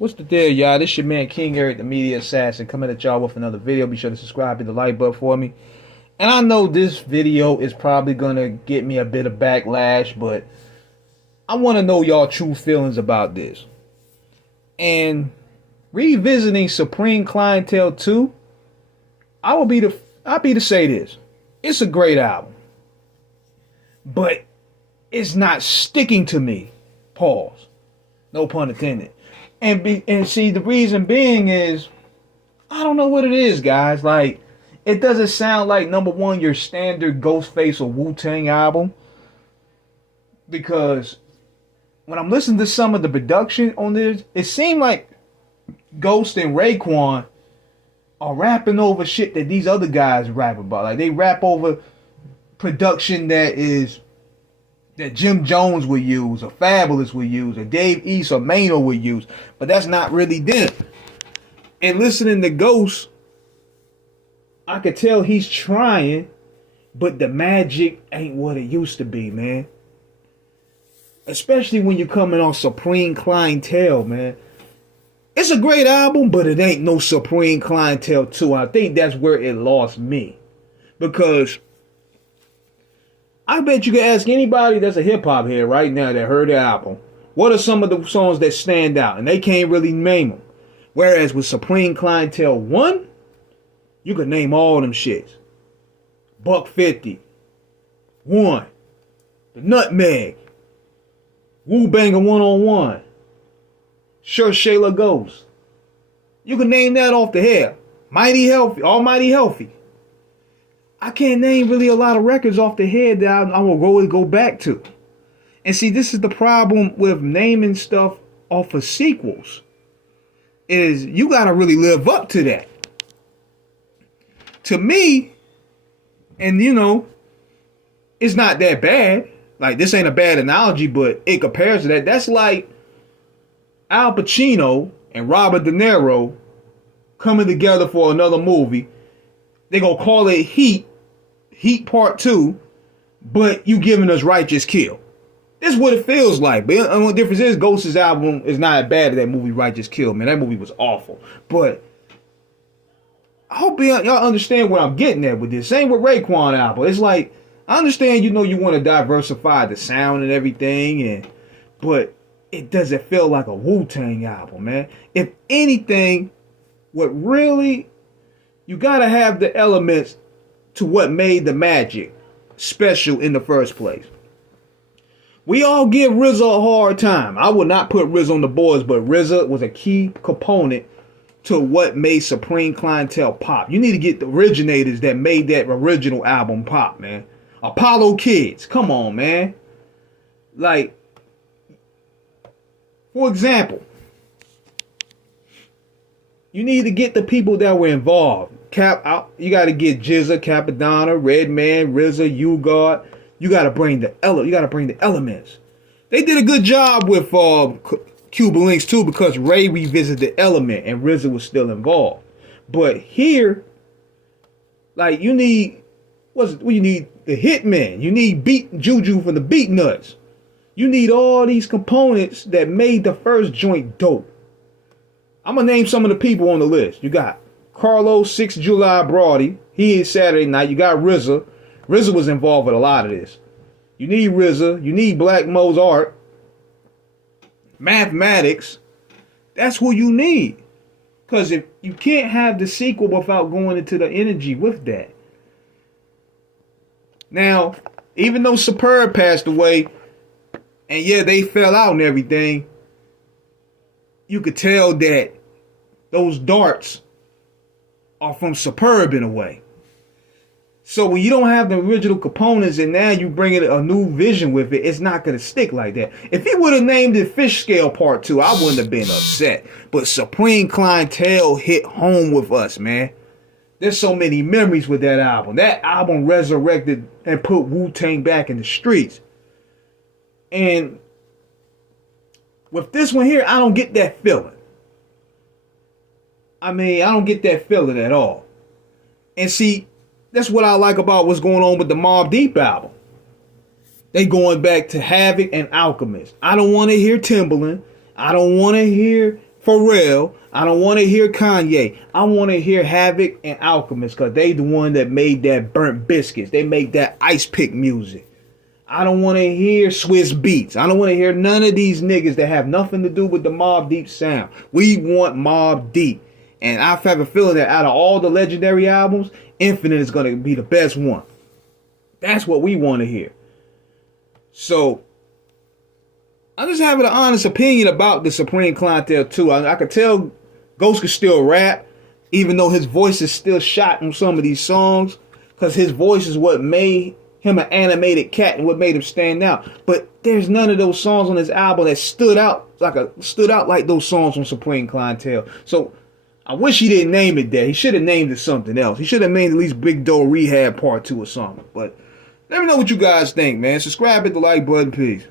What's the deal, y'all? This your man King Eric, the Media Assassin, coming at y'all with another video. Be sure to subscribe, hit the like button for me. And I know this video is probably gonna get me a bit of backlash, but I want to know y'all true feelings about this. And revisiting Supreme Clientele 2, I'll be to say this: it's a great album, but it's not sticking to me. Pause. No pun intended. And see, the reason being is, I don't know what it is, guys. Like, it doesn't sound like, number one, your standard Ghostface or Wu-Tang album. Because when I'm listening to some of the production on this, it seemed like Ghost and Raekwon are rapping over shit that these other guys rap about. Like, they rap over production that Jim Jones would use, or Fabulous would use, or Dave East or Mano would use, but that's not really them. And listening to Ghost, I could tell he's trying, but the magic ain't what it used to be, man. Especially when you're coming on Supreme Clientele, man. It's a great album, but it ain't no Supreme Clientele 2. I think that's where it lost me. Because I bet you can ask anybody that's a hip-hop head right now that heard the album, what are some of the songs that stand out? And they can't really name them. Whereas with Supreme Clientele 1, you can name all them shits. Buck 50, 1, The Nutmeg, Wu Banger 1-on-1, Sure Shayla Ghost. You can name that off the head. Mighty Healthy, Almighty Healthy. I can't name really a lot of records off the head that I will really go back to. And see, this is the problem with naming stuff off of sequels. Is you got to really live up to that. To me, and you know, it's not that bad. Like, this ain't a bad analogy, but it compares to that. That's like Al Pacino and Robert De Niro coming together for another movie. They're going to call it Heat Part 2, but you giving us Righteous Kill. That's what it feels like. But the only difference is Ghost's album is not as bad as that movie Righteous Kill, man. That movie was awful. But I hope y'all understand what I'm getting at with this. Same with Raekwon album. It's like, I understand, you know, you want to diversify the sound and everything, but it doesn't feel like a Wu-Tang album, man. If anything, what really, you got to have the elements to what made the magic special in the first place. We all give RZA a hard time. I would not put RZA on the boards, but RZA was a key component to what made Supreme Clientele pop. You need to get the originators that made that original album pop, man. Apollo Kids, come on, man. Like, for example, you need to get the people that were involved. You got to get Jizza, Capadonna, Redman, RZA, U-God. You got to bring the elements. They did a good job with Cuba Links too, because Ray revisited the element and RZA was still involved. But here, like, you need you need the Hitman. You need Beat Juju from the Beat Nuts. You need all these components that made the first joint dope. I'm gonna name some of the people on the list. You got Carlos 6 July Brody. He is Saturday Night. You got RZA. RZA was involved with a lot of this. You need RZA. You need Black Mozart. Mathematics. That's who you need. Because if you can't have the sequel without going into the energy with that. Now, even though Superb passed away, and yeah, they fell out and everything, you could tell that those darts are from Superb in a way. So when you don't have the original components and now you bring in a new vision with it, it's not going to stick like that. If he would have named it Fish Scale Part 2, I wouldn't have been upset. But Supreme Clientele hit home with us, man. There's so many memories with that album. That album resurrected and put Wu-Tang back in the streets. And with this one here, I don't get that feeling. I mean, I don't get that feeling at all. And see, that's what I like about what's going on with the Mobb Deep album. They going back to Havoc and Alchemist. I don't want to hear Timbaland. I don't want to hear Pharrell. I don't want to hear Kanye. I want to hear Havoc and Alchemist because they the one that made that Burnt Biscuits. They make that ice pick music. I don't want to hear Swiss Beats. I don't want to hear none of these niggas that have nothing to do with the Mobb Deep sound. We want Mobb Deep. And I have a feeling that out of all the legendary albums, Infinite is going to be the best one. That's what we want to hear. So, I'm just having an honest opinion about the Supreme Clientele too. I could tell Ghost could still rap, even though his voice is still shot on some of these songs, because his voice is what made him an animated cat and what made him stand out. But there's none of those songs on this album that stood out like those songs on Supreme Clientele. So I wish he didn't name it that. He should have named it something else. He should have named at least Big Doe Rehab Part 2 or something. But let me know what you guys think, man. Subscribe, hit the like button, peace.